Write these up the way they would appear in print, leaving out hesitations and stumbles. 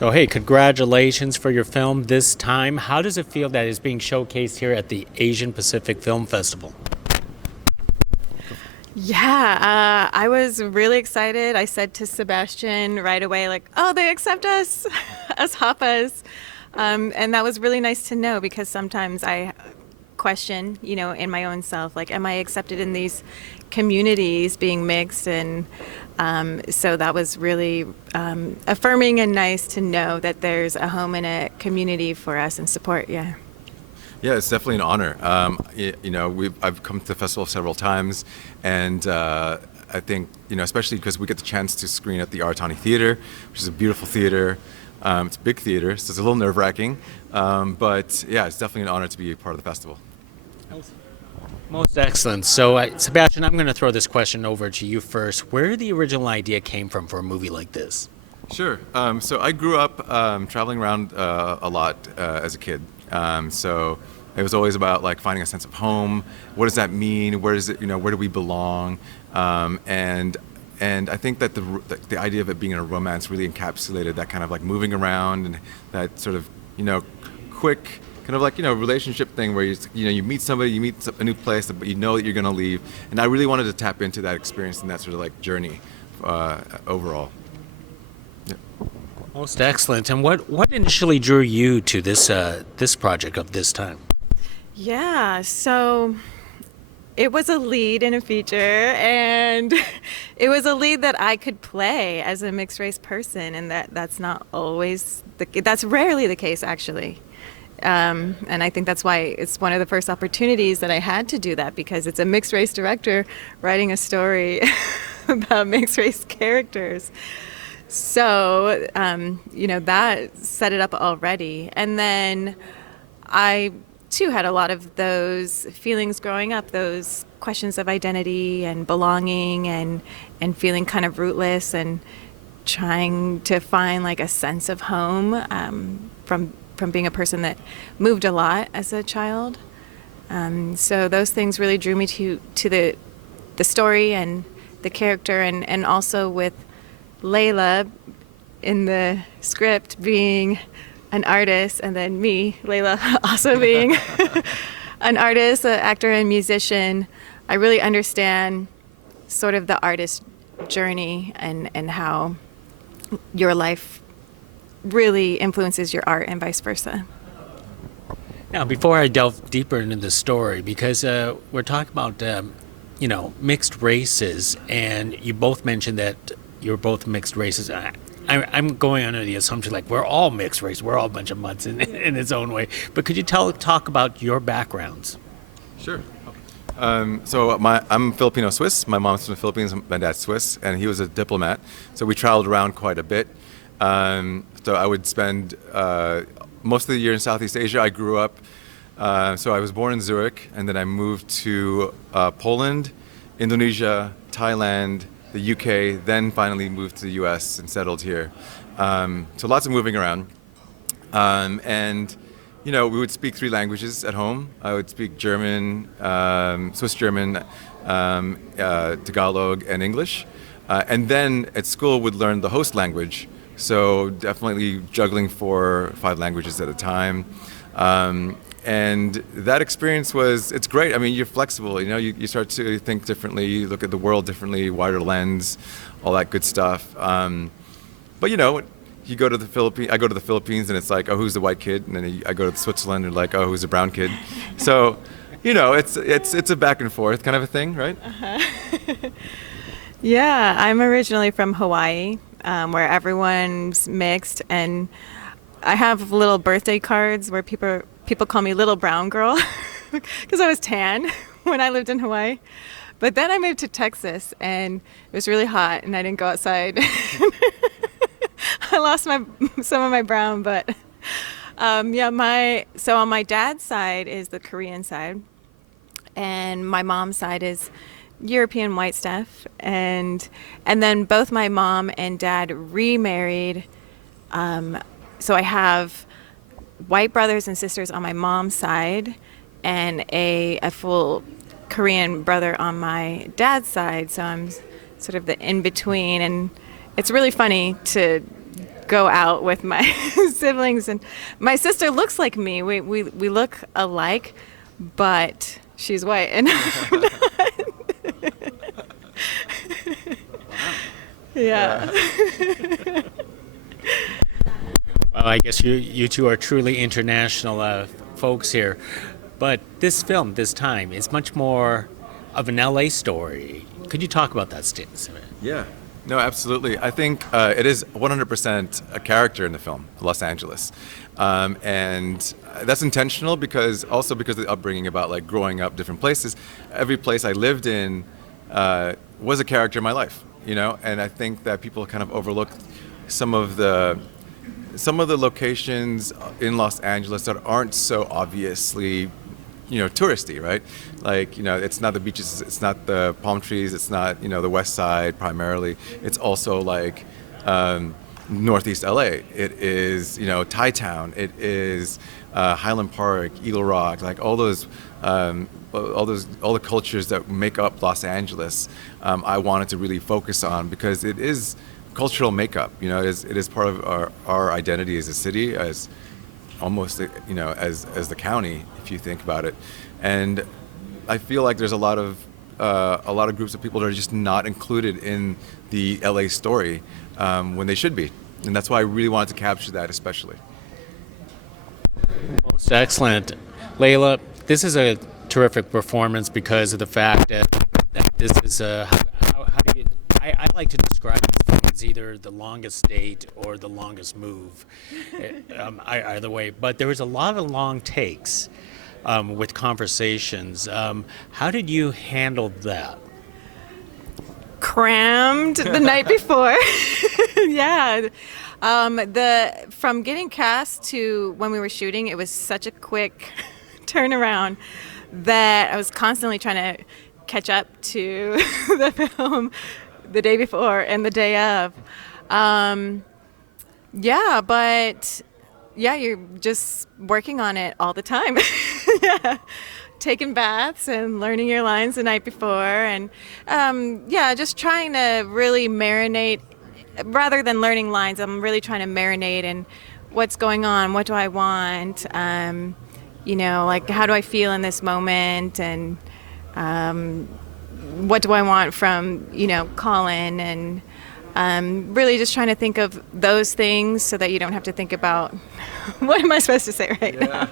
So, hey, congratulations for your film this time. How does it feel that it's being showcased here at the Asian Pacific Film Festival? Yeah, I was really excited. I said to Sebastian right away, like, oh, they accept us as Hapas. And that was really nice to know because sometimes I question, in my own self, like, am I accepted in these communities being mixed? And so that was really affirming and nice to know that there's a home and a community for us and support. Yeah. Yeah, it's definitely an honor. I've come to the festival several times, and I think, especially because we get the chance to screen at the Aratani Theater, which is a beautiful theater. It's a big theater, so it's a little nerve-wracking, but yeah, it's definitely an honor to be a part of the festival. Most excellent. So, Sebastian, I'm going to throw this question over to you first. Where the original idea came from for a movie like this? Sure. So I grew up traveling around a lot as a kid. So it was always about like finding a sense of home. What does that mean? Where does it? Where do we belong? And I think that the idea of it being a romance really encapsulated that kind of like moving around and that sort of quick kind of like relationship thing where you meet somebody, you meet a new place, but you know that you're gonna leave. And I really wanted to tap into that experience and that sort of like journey overall. Most excellent. And what initially drew you to this project of this time? Yeah, so it was a lead in a feature, and it was a lead that I could play as a mixed race person, and that's not always that's rarely the case, actually. And I think that's why it's one of the first opportunities that I had to do that, because it's a mixed race director writing a story about mixed race characters. So, that set it up already. And then I, too, had a lot of those feelings growing up, those questions of identity and belonging and feeling kind of rootless and trying to find like a sense of home from being a person that moved a lot as a child. So those things really drew me to the story and the character, and also with Leila in the script being an artist, and then me, Leila, also being an artist, an actor, and musician. I really understand sort of the artist journey and how your life really influences your art and vice versa. Now, before I delve deeper into the story, because we're talking about mixed races, and you both mentioned that you're both mixed races. I'm going under the assumption like we're all mixed race. We're all a bunch of mutts in its own way. But could you talk about your backgrounds? Sure. So I'm Filipino Swiss. My mom's from the Philippines. My dad's Swiss, and he was a diplomat. So we traveled around quite a bit. So I would spend most of the year in Southeast Asia. I grew up. So I was born in Zurich, and then I moved to Poland, Indonesia, Thailand, the UK, then finally moved to the US and settled here. So lots of moving around. And we would speak 3 languages at home. I would speak German, Swiss German, Tagalog, and English. And then at school would learn the host language. So definitely juggling 4 or 5 languages at a time. And that experience it's great. I mean, you're flexible, you start to think differently, you look at the world differently, wider lens, all that good stuff. But you go to the Philippines, I go to the Philippines and it's like, oh, who's the white kid? And then I go to Switzerland and like, oh, who's the brown kid? So, it's a back and forth kind of a thing, right? Uh-huh. Yeah, I'm originally from Hawaii, where everyone's mixed, and I have little birthday cards where people call me Little Brown Girl because I was tan when I lived in Hawaii. But then I moved to Texas, and it was really hot, and I didn't go outside. I lost some of my brown, but so on my dad's side is the Korean side, and my mom's side is European white stuff, and then both my mom and dad remarried. So I have white brothers and sisters on my mom's side, and a full Korean brother on my dad's side. So I'm sort of the in between, and it's really funny to go out with my siblings, and my sister looks like me. We look alike, but she's white and I'm not. Yeah. Well, I guess you two are truly international folks here. But this film, this time, is much more of an LA story. Could you talk about that, Steve? Yeah. No, absolutely. I think it is 100% a character in the film, Los Angeles. And that's intentional because of the upbringing about like growing up different places. Every place I lived in was a character in my life, you know? And I think that people kind of overlook some of the locations in Los Angeles that aren't so obviously, touristy, right? Like, it's not the beaches, it's not the palm trees, it's not, the West Side primarily. It's also like Northeast LA. It is, Thai Town. It is Highland Park, Eagle Rock, like all the cultures that make up Los Angeles. I wanted to really focus on because it is cultural makeup. It is part of our identity as a city, as almost as the county, if you think about it. And I feel like there's a lot of groups of people that are just not included in the LA story when they should be, and that's why I really wanted to capture that, especially. Most excellent, Leila. This is a terrific performance because of the fact that this is how do you? I like to describe this film as either the longest date or the longest move, either way. But there was a lot of long takes with conversations. How did you handle that? Crammed the night before. Yeah. From getting cast to when we were shooting, it was such a quick turnaround that I was constantly trying to catch up to the film the day before and the day of. You're just working on it all the time. Yeah. Taking baths and learning your lines the night before, and just trying to really marinate rather than learning lines. I'm really trying to marinate in what's going on, what do I want, like how do I feel in this moment, and what do I want from Colin, and really just trying to think of those things so that you don't have to think about what am I supposed to say right now.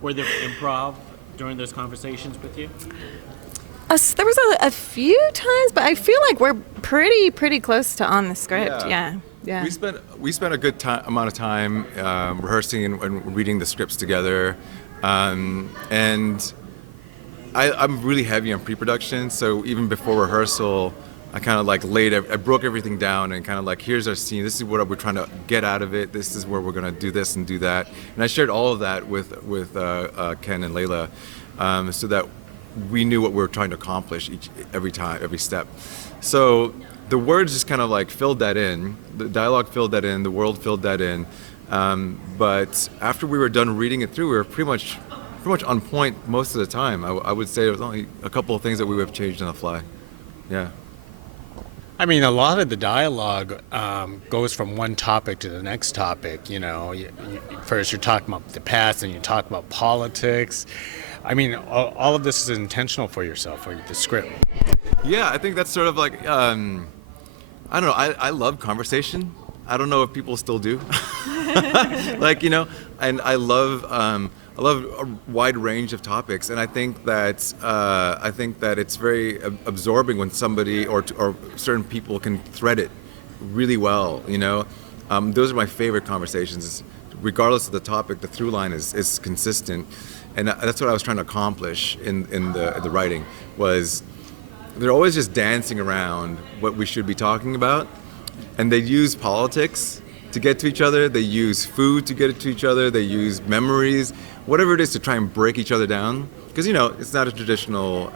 Were there improv during those conversations with you? There was a few times, but I feel like we're pretty close to on the script. Yeah. We spent a good amount of time rehearsing and reading the scripts together, and I'm really heavy on pre-production. So even before rehearsal, I kind of like I broke everything down and kind of like, here's our scene. This is what we're trying to get out of it. This is where we're gonna do this and do that. And I shared all of that with Ken and Leila, so that we knew what we were trying to accomplish every step. So the words just kind of like filled that in. The dialogue filled that in. The world filled that in. But after we were done reading it through, we were pretty much on point most of the time. I would say there was only a couple of things that we would have changed on the fly. Yeah. I mean, a lot of the dialogue goes from one topic to the next topic. First you're talking about the past, and you talk about politics. I mean, all of this is intentional for yourself, for the script. Yeah, I think that's sort of like, I don't know, I love conversation. I don't know if people still do. And I love a wide range of topics, and I think that it's very absorbing when somebody or certain people can thread it really well. Those are my favorite conversations. Regardless of the topic, the through line is consistent, and that's what I was trying to accomplish in the writing. Was they're always just dancing around what we should be talking about, and they use politics to get to each other. They use food to get to each other. They use memories, whatever it is, to try and break each other down. Because it's not a traditional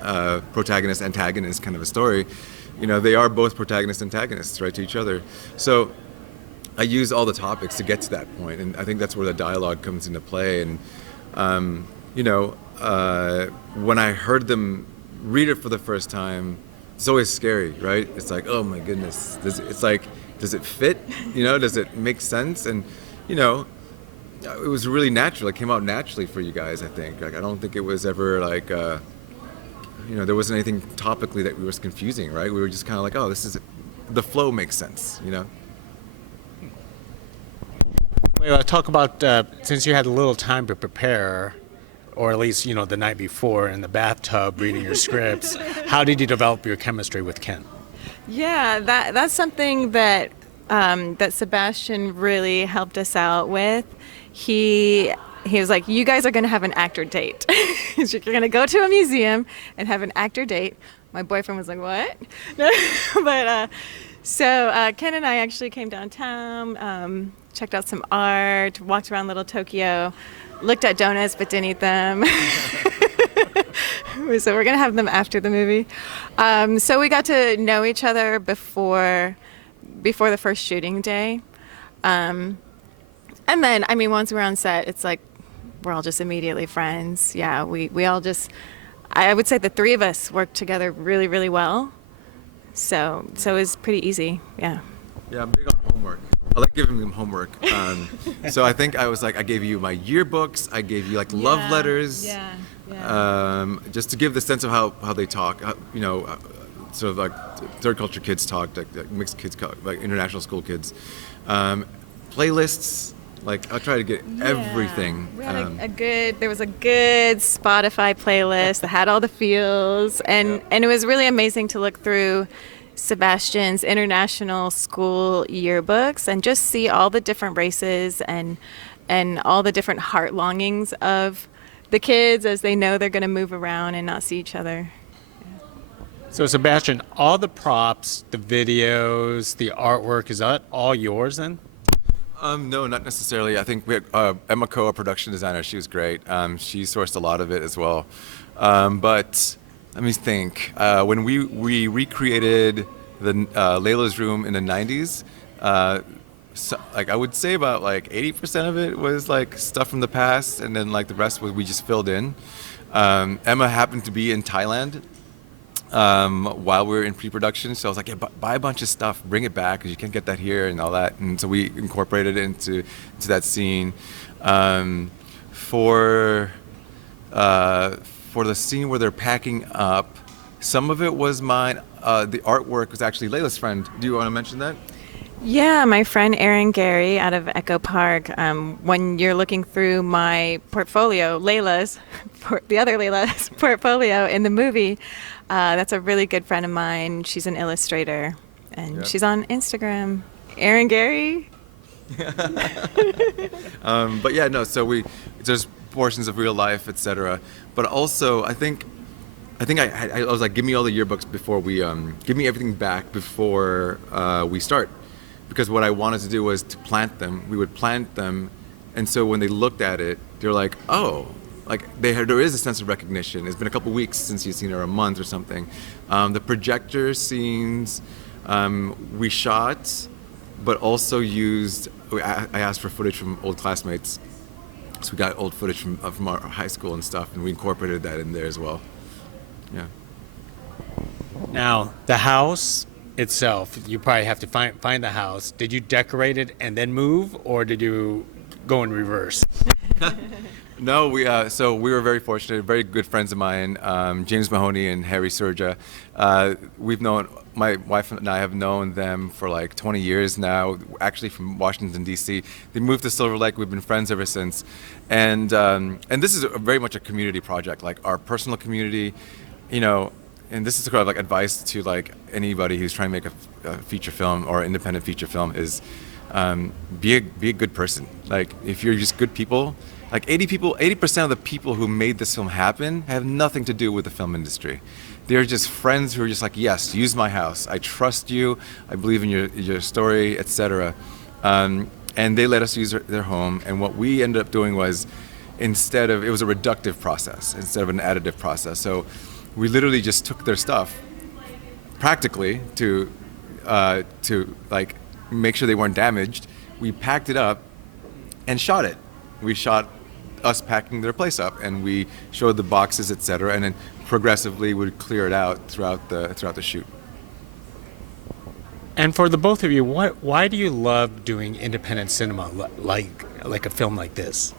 protagonist-antagonist kind of a story. They are both protagonists and antagonists, right, to each other. So I use all the topics to get to that point, and I think that's where the dialogue comes into play. And when I heard them read it for the first time, it's always scary, right? It's like, oh my goodness, it's like does it fit? You know, does it make sense? And, you know, it was really natural. It came out naturally for you guys, I think. Like, I don't think it was ever like, you know, there wasn't anything topically that was confusing, right? We were just kind of like, oh, this is, the flow makes sense, you know? Well, talk about, since you had a little time to prepare, or at least, you know, the night before in the bathtub reading your scripts, how did you develop your chemistry with Ken? Yeah, that's something that that Sebastien really helped us out with. He was like, you guys are going to have an actor date. You're going to go to a museum and have an actor date. My boyfriend was like, what? But so Ken and I actually came downtown, checked out some art, walked around Little Tokyo, looked at donuts but didn't eat them. So we're going to have them after the movie. So we got to know each other before the first shooting day. And then, I mean, once we're on set, it's like we're all just immediately friends. Yeah, we all just, I would say the three of us worked together really, really well. So it was pretty easy, yeah. Yeah, I'm big on homework. I like giving them homework. So I think I was like, I gave you my yearbooks, I gave you like love letters. Just to give the sense of how they talk, you know, sort of like third culture kids talk, like mixed kids, like international school kids. Playlists. Like, I'll try to get everything. We had there was a good Spotify playlist that had all the feels, and it was really amazing to look through Sebastien's international school yearbooks and just see all the different races and all the different heart longings of the kids as they know they're going to move around and not see each other. So Sebastien, all the props, the videos, the artwork, is that all yours then? No, not necessarily. I think we had Emma Coe, our production designer. She was great. She sourced a lot of it as well. But let me think. When we recreated the Leila's room in the 90s, so, like I would say about like 80% of it was like stuff from the past, and then like the rest was we just filled in. Emma happened to be in Thailand while we were in pre-production, so I was like, yeah, buy a bunch of stuff, bring it back, because you can't get that here and all that. And so we incorporated it into that scene. For the scene where they're packing up, some of it was mine. The artwork was actually Leila's friend. Do you want to mention that? Yeah, my friend Erin Gary out of Echo Park. When you're looking through my portfolio, the other Leila's portfolio in the movie, that's a really good friend of mine. She's an illustrator, and she's on Instagram. Erin Gary. But yeah, no. So there's portions of real life, etc. But also, I think I was like, give me all the yearbooks before we give me everything back before we start. Because what I wanted to do was to plant them. We would plant them, and so when they looked at it, they're like, oh, like there is a sense of recognition. It's been a couple weeks since you've seen her, a month or something. The projector scenes we shot, but also used. I asked for footage from old classmates, so we got old footage from our high school and stuff, and we incorporated that in there as well. Yeah. Now, the house itself, you probably have to find the house. Did you decorate it and then move, or did you go in reverse? No, so we were very fortunate. Very good friends of mine, James Mahoney and Harry Surja. My wife and I have known them for like 20 years now. Actually, from Washington D.C. They moved to Silver Lake. We've been friends ever since, and this is very much a community project, like our personal community, you know. And this is kind of like advice to like anybody who's trying to make a feature film or independent feature film is be a good person. Like if you're just good people, like 80% of the people who made this film happen have nothing to do with the film industry. They're just friends who are just like, yes, use my house. I trust you. I believe in your story, etc. And they let us use their home. And what we ended up doing was, it was a reductive process instead of an additive process. So we literally just took their stuff, practically, to like make sure they weren't damaged. We packed it up and shot it. We shot us packing their place up, and we showed the boxes, etc. And then progressively would clear it out throughout the shoot. And for the both of you, why do you love doing independent cinema like a film like this?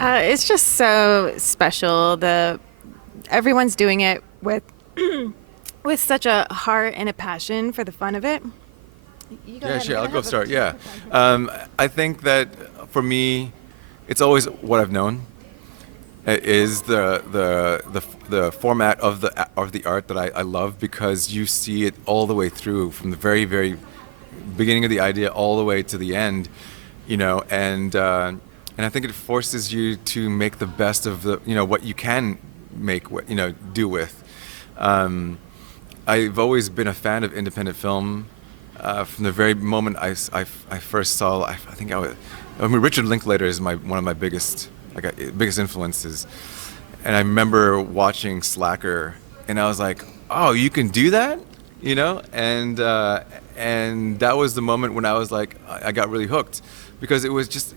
It's just so special. Everyone's doing it with with such a heart and a passion for the fun of it. You go Yeah, ahead, sure. I'm I'll gonna go have a- start. Yeah, I think that for me, it's always what I've known. It is the format of the art that I love, because you see it all the way through, from the very beginning of the idea all the way to the end, and I think it forces you to make the best of what you can do with. I've always been a fan of independent film. From the very moment I first saw, Richard Linklater is one of my biggest influences, and I remember watching Slacker, and I was like, oh, you can do that, and that was the moment when I was like, I got really hooked, because it was just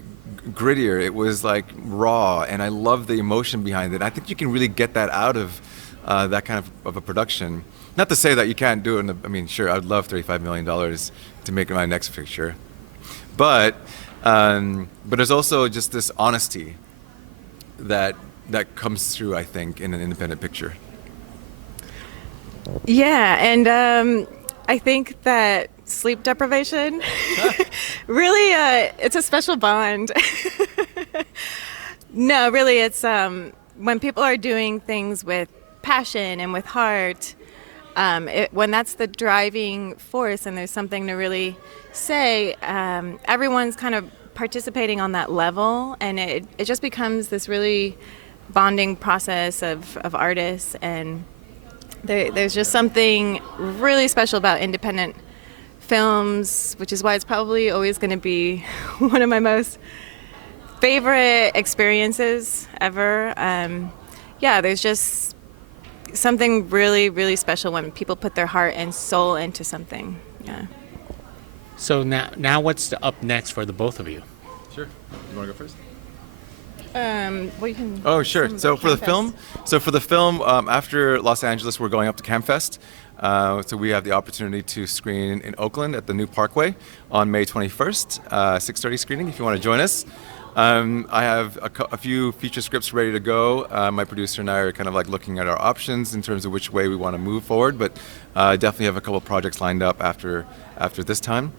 grittier, it was like raw, and I love the emotion behind it. I think you can really get that out of that kind of a production. Not to say that you can't do it. Sure, I'd love $35 million to make my next picture, but there's also just this honesty that comes through, I think, in an independent picture. Yeah, and I think that sleep deprivation really, it's a special bond. No, really, it's when people are doing things with passion and with heart. When that's the driving force and there's something to really say, everyone's kind of participating on that level, and it just becomes this really bonding process of artists, and there's just something really special about independent films, which is why it's probably always going to be one of my most favorite experiences ever. There's just something really special when people put their heart and soul into something. Yeah. So now what's up next for the both of you? Sure. You want to go first? You can. Oh, sure. So for the film, after Los Angeles, we're going up to CamFest. So we have the opportunity to screen in Oakland at the New Parkway on May 21st, 6:30 screening. If you want to join us. I have a few feature scripts ready to go. My producer and I are kind of like looking at our options in terms of which way we want to move forward, but definitely have a couple projects lined up after this time.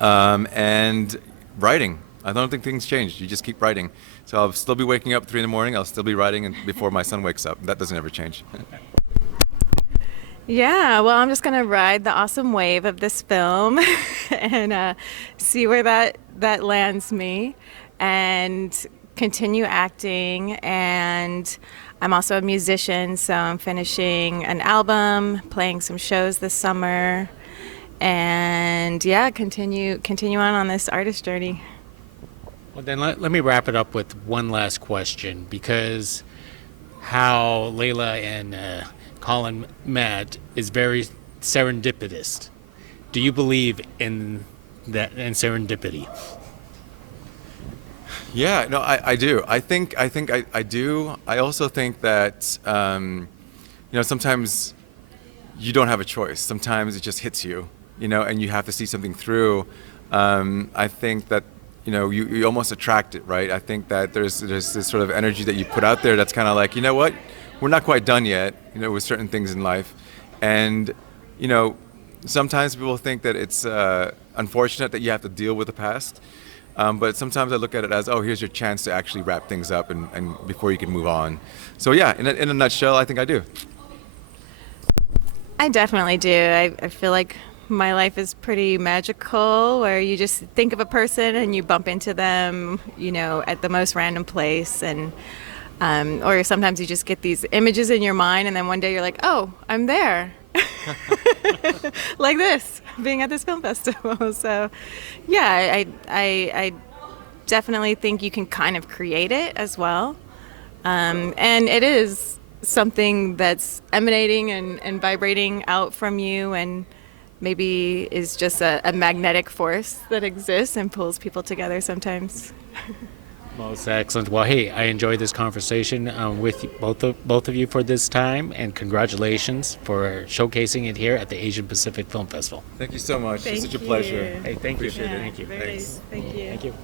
And writing. I don't think things change. You just keep writing. So I'll still be waking up at 3 a.m. I'll still be writing before my son wakes up. That doesn't ever change. Yeah, well, I'm just going to ride the awesome wave of this film and see where that lands me, and continue acting. And I'm also a musician, so I'm finishing an album, playing some shows this summer, and continue on this artist journey. Well, then let me wrap it up with one last question, because how Laila and Colin met is very serendipitous. Do you believe in that, in serendipity? Yeah, no, I do. I think I do. I also think that sometimes you don't have a choice. Sometimes it just hits you, and you have to see something through. I think that you almost attract it, right? I think that there's this sort of energy that you put out there that's kind of like, you know what, we're not quite done yet, with certain things in life, and sometimes people think that it's unfortunate that you have to deal with the past. But sometimes I look at it as, oh, here's your chance to actually wrap things up and before you can move on. So yeah, in a nutshell, I think I do. I definitely do. I feel like my life is pretty magical, where you just think of a person and you bump into them, at the most random place, and or sometimes you just get these images in your mind, and then one day you're like, oh, I'm there. Like this, being at this film festival. So yeah, I definitely think you can kind of create it as well, and it is something that's emanating and vibrating out from you, and maybe is just a magnetic force that exists and pulls people together sometimes. Most excellent. Well, hey, I enjoyed this conversation with both of you for this time, and congratulations for showcasing it here at the Asian Pacific Film Festival. Thank you so much. Thank It's such a you. pleasure. Hey, thank you. Appreciate it. Thank you. Very Thanks. nice. Thank you. Thank you.